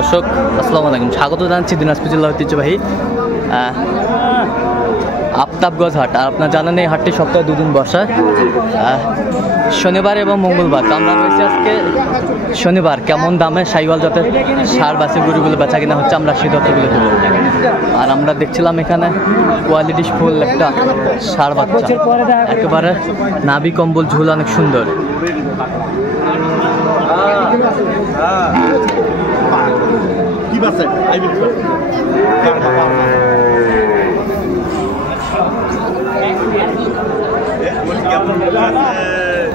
দর্শক আসসালামু আলাইকুম, স্বাগত জানাচ্ছি দিনাজপুর জেলা ঐতিহ্যবাহী আফতাবগঞ্জ হাট। আর আপনার জানেন এই হাটটি সপ্তাহে দুদিন বসে, শনিবার এবং মঙ্গলবার। আমরা রয়েছে আজকে শনিবার। কেমন দামে সাইওয়াল জাতের সার বাসি গরুগুলো বেচা কিনা হচ্ছে আমরা সেই তথ্যগুলো দেবো। আর আমরা দেখছিলাম এখানে কোয়ালিটি ফুল একটা সার বাচ্চা, একেবারে নাভি কম্বল ঝুল অনেক সুন্দর।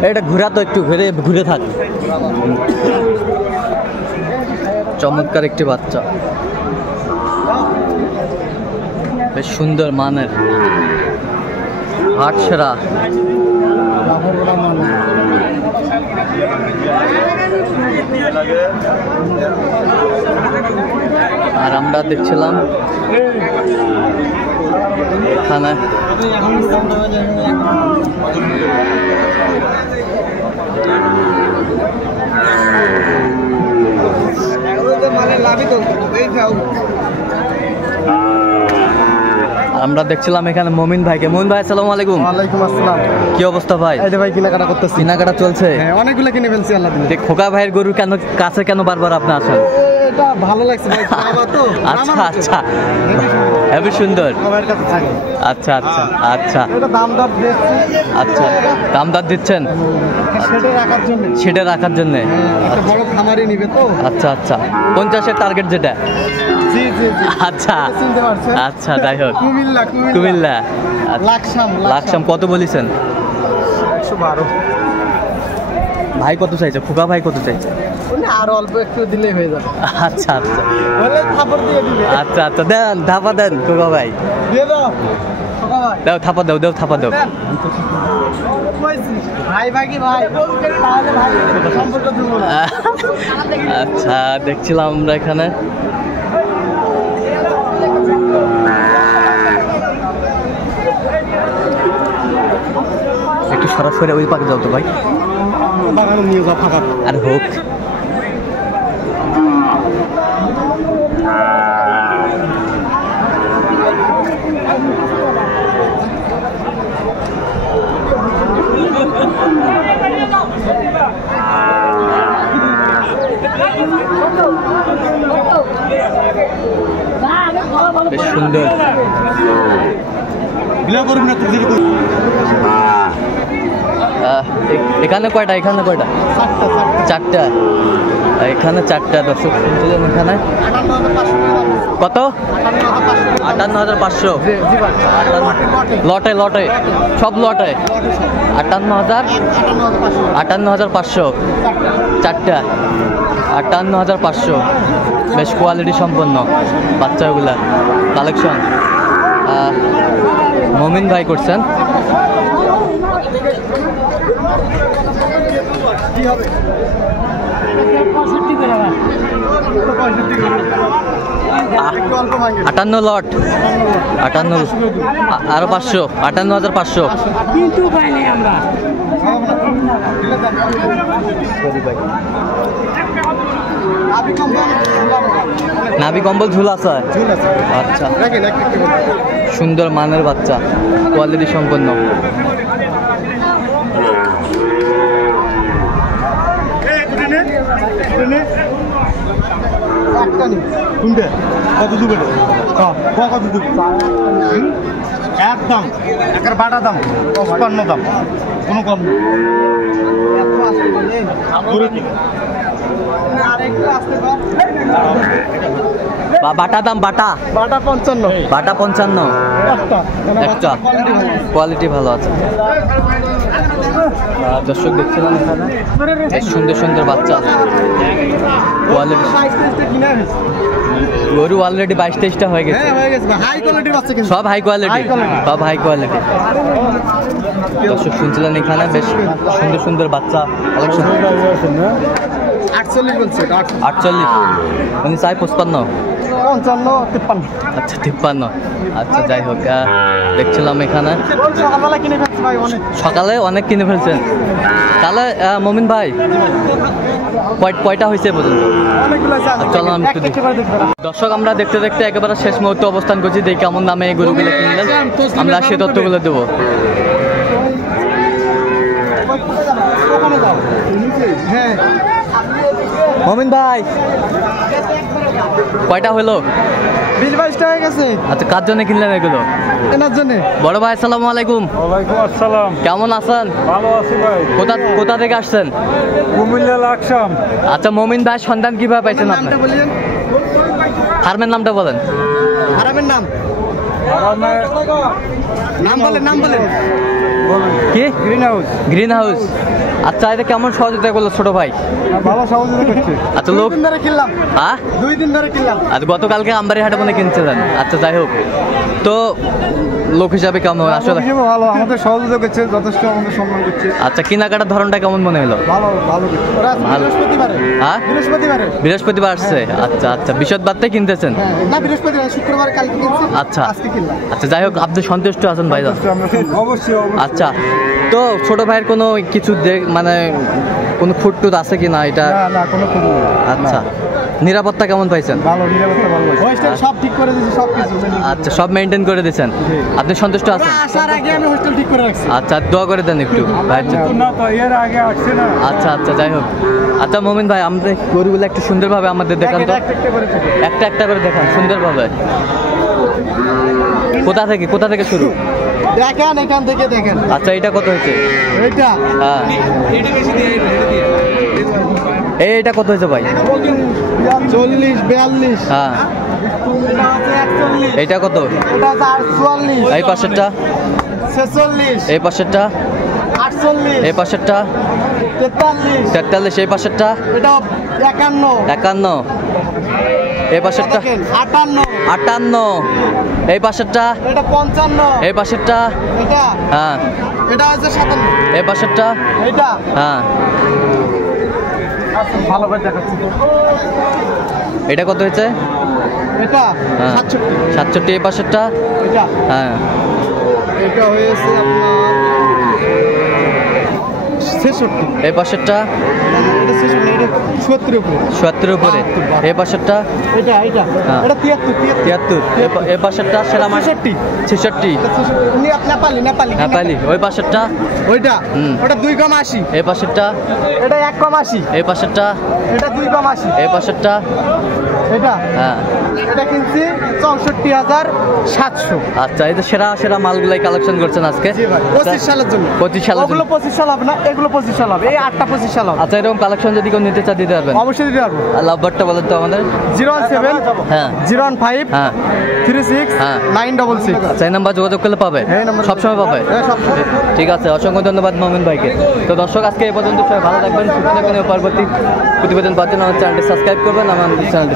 এটা ঘুরা তো একটু ঘুরে ঘুরে থাক। চমৎকার একটি বাচ্চা, বেশ সুন্দর মানের, হাট সেরা। আর আমরা দেখছিলাম এখানে আমরা দেখছিলাম এখানে মমিন ভাইকে। মমিন ভাই আসসালামু আলাইকুম। ওয়ালাইকুম আসসালাম। কি অবস্থা ভাই? এই যে ভাই কেনাকাটা করতেছি। কেনাকাটা চলছে? হ্যাঁ, অনেকগুলো কিনে ফেলছি আল্লাহ দিলে। খোকা ভাইয়ের গরু কেন কাছে কেন বারবার আপনি আসেন? এটা ভালো লাগছে ভাই, আমার তো আচ্ছা আচ্ছা, হেবি সুন্দর। সবার কাছে থাকে। আচ্ছা আচ্ছা আচ্ছা, এটা দাম দর দিচ্ছি। আচ্ছা দাম দর দিচ্ছেন সেটা রাখার জন্য। সেটা রাখার জন্য? একটা বড় খামারি নিবে তো। আচ্ছা আচ্ছা, 50-এর টার্গেট যেটা? জি জি জি। আচ্ছা চিনতে পারছেন? আচ্ছা, যাই হোক। কুমিল্লা কুমিল্লা। লাকসাম। কত বলেছেন? 112। ভাই কত চাইছে? খোকা ভাই কত চাইছে? আর অল্প একটু দিলেই হয়ে যাবে। আচ্ছা আচ্ছা, বলে থাপড় দিয়ে দিবে। আচ্ছা আচ্ছা, দেন থাপা দেন খোকা ভাই, দিয়ে দাও খোকা ভাই। দাও থাপা দাও, দাও থাপা দাও। ভাই ভাই কি ভাই, তাহলে ভাই সম্পর্ক দুর্বল। আচ্ছা, দেখছিলাম আমরা এখানে একটু সরাসরি ওই পাখি যাও তো ভাই, বাগানে নিয়ে যাও ফাঁকা। আর হোক। বেশ সুন্দর। এখানে কয়টা? এখানে কয়টা? চারটা। এখানে চারটা। দর্শক শুনছিলেন এখানে কত? 58,500 লটে, লটে সব লটে 58,500 চারটা, 58,500। বেশ কোয়ালিটি সম্পন্ন বাচ্চাগুলা কালেকশন মমিন ভাই করছেন। আটান্ন লট, 58 আরো 500, 58,500। কিন্তু পাইনি আমরা। নাভি কম্বল ঝুল আছে? আচ্ছা, সুন্দর মানের বাচ্চা, কোয়ালিটি সম্পন্ন। একদম একের বাটা দাম 55 দাম, কোনো কম নেই। বাটা দাম? বাটা 55। বাটা 55 একটা, কোয়ালিটি ভালো আছে। দর্শক দেখছিলাম এখানে সুন্দর সুন্দর বাচ্চা, কোয়ালিটি গরু অলরেডি 22-23টা হয়ে গেছে। সব হাই কোয়ালিটি, সব হাই কোয়ালিটি। দর্শক শুনছিলেন এখানে বেশ সুন্দর সুন্দর বাচ্চা কালেকশন। 48 বলছে। 48 উনি চাই 55, 55, 53। আচ্ছা 53। আচ্ছা, যাই হোক, দেখছিলাম এখানে সকালবেলা কিনে ফেলছি ভাই, অনেক সকালে অনেক কিনে ফেলছেন। তাহলে মমিন ভাই কয়টা হয়েছে পর্যন্ত? চলো আমি একটু দেখি। দর্শক আমরা দেখতে দেখতে একেবারে শেষ মুহূর্তে অবস্থান করছি, দেখি কেমন দামে এই গরুগুলো কিনলেন, আমরা সেই তথ্যগুলো দেবো। মমিন ভাই কয়টা হলো? 20-22টা হয়ে গেছে। আচ্ছা কার জন্য কিনলেন এগুলো? এনার জন্য। বড় ভাই আসসালামু আলাইকুম। ওয়ালাইকুম আসসালাম। কেমন আছেন? ভালো আছি ভাই। কোথা থেকে আসছেন? কুমিল্লা লাকসাম। আচ্ছা মমিন ভাই সন্ধান কিভাবে পাইছেন আপনি? নামটা বলেন। ফার্মের নামটা বলেন। আরামের নাম। নাম বলেন। কি? Green house. Green house. আচ্ছা এটা কেমন সহযোগিতা করলো ছোট ভাই? ভালো সহযোগিতা করছে। আচ্ছা লোক 2 দিন ধরে কিনলাম। হ্যাঁ 2 দিন ধরে কিনলাম। আচ্ছা গতকালকে আমবাড়ি হাটে মনে কিনছিলেন। আচ্ছা যাই হোক, তো লোক হিসাবে কেমন আসলে? ভালো, আমাদের সহযোগিতা করছে, যথেষ্ট আমাদের সম্মান করছে। আচ্ছা কেনাকাটার ধরনটা কেমন মনে হলো? ভালো ভালো। ওরা আজকে ভালো। বৃহস্পতিবারে। হ্যাঁ বৃহস্পতিবারে। বৃহস্পতিবার আসছে। আচ্ছা বিশদবারতে কিনতেছেন? না বৃহস্পতিবার, শুক্রবার কালকে কিনছি। আচ্ছা আজকে কিনলাম। আচ্ছা যাই হোক, আপনি সন্তুষ্ট আছেন ভাই? অবশ্যই। আচ্ছা তো ছোট ভাইয়ের কোনো কিছু মানে কোনো ফুটটুত আছে কি না এটা? না কোনো কোনো। আচ্ছা নিরাপত্তা কেমন পাইছেন? ভালো, নিরাপত্তা ভালো। হোস্টেল সব ঠিক করে দিয়েছি, সব কিছু। আচ্ছা সব মেনটেন করে দিয়েছেন, আপনি সন্তুষ্ট আছেন? আসার আগে আমি হোস্টেল ঠিক করে রাখছি। আচ্ছা দোয়া করে দেন একটু ভাইয়ের জন্য। না তো এর আগে আসছে না। আচ্ছা যাই হোক। আচ্ছা মমিন ভাই আমাদের গরুগুলো একটু সুন্দরভাবে আমাদের দেখান তো, একটা করে দেখান সুন্দরভাবে। কোথা থেকে শুরু? দেখেন এখান থেকে দেখেন। আচ্ছা এটা কত হয়েছে? এইটা হ্যাঁ এইটা কত হয়েছে ভাই? 40-42। হ্যাঁ এটা হচ্ছে 41। এইটা কত? এটা হচ্ছে 44। এই পাশেরটা? 46। এই পাশেরটা? 48। এই পাশেরটা? 43। 43। এই পাশেরটা? এটা 51। 51। এই পাশেরটা? দেখেন 58। 58। এই পাশেরটা? এটা 55। এই পাশেরটা? এটা হ্যাঁ এটা হচ্ছে 57। এই পাশেরটা? এটা হ্যাঁ ভালো করে দেখাচ্ছি। এটা কত হয়েছে? এটা হ্যাঁ 67। 67। এই পাশেরটা? এটা হ্যাঁ এটা হয়েছে আপনার 66। এই পাশেরটা? এটা 66 এটা 70 উপরে। 70 উপরে। এই পাশেরটা? এটা হ্যাঁ। এটা 73। 73। এই পাশেরটা? সেরা মাস 66। 66। নেপালি। ওই পাশেরটা? ওইটা হুম। ওটা 2 কম 80। এই পাশেরটা? এটা 1 কম 80। এই পাশেরটা? এটা 2 কম 80। এই পাশেরটা? এটা হ্যাঁ এটা কিনছি 64,700। আচ্ছা এই তো সেরা মালগুলাই কালেকশন করছেন আজকে? জি ভাই 25 সালের জন্য। 25 সালের জন্য। ওগুলো 25 সাল হবে না, এগুলো 25 সাল হবে। এই 8টা 25 সাল হবে। আচ্ছা এরকম কালেকশন যদি কেউ নিতে চায় দিতে পারবেন? অবশ্যই দিতে পারবো। আর লাভবারটা বলেন তো আমাদের। 017 হ্যাঁ 015 হ্যাঁ 36 হ্যাঁ। 966। আচ্ছা এই নাম্বার যোগাযোগ করলে পাবে? এই নাম্বার- সবসময় পাবে? হ্যাঁ, সবসময়। ঠিক আছে, অসংখ্য ধন্যবাদ মোমিন ভাইকে। তো দর্শক আজকে এই পর্যন্ত, সবাই ভালো থাকবেন, সুস্থ থাকবেন। পরবর্তী প্রতিবেদন পাওয়ার জন্য আমার চ্যানেলটি সাবস্ক্রাইব করবেন, আমাদের চ্যানেলটি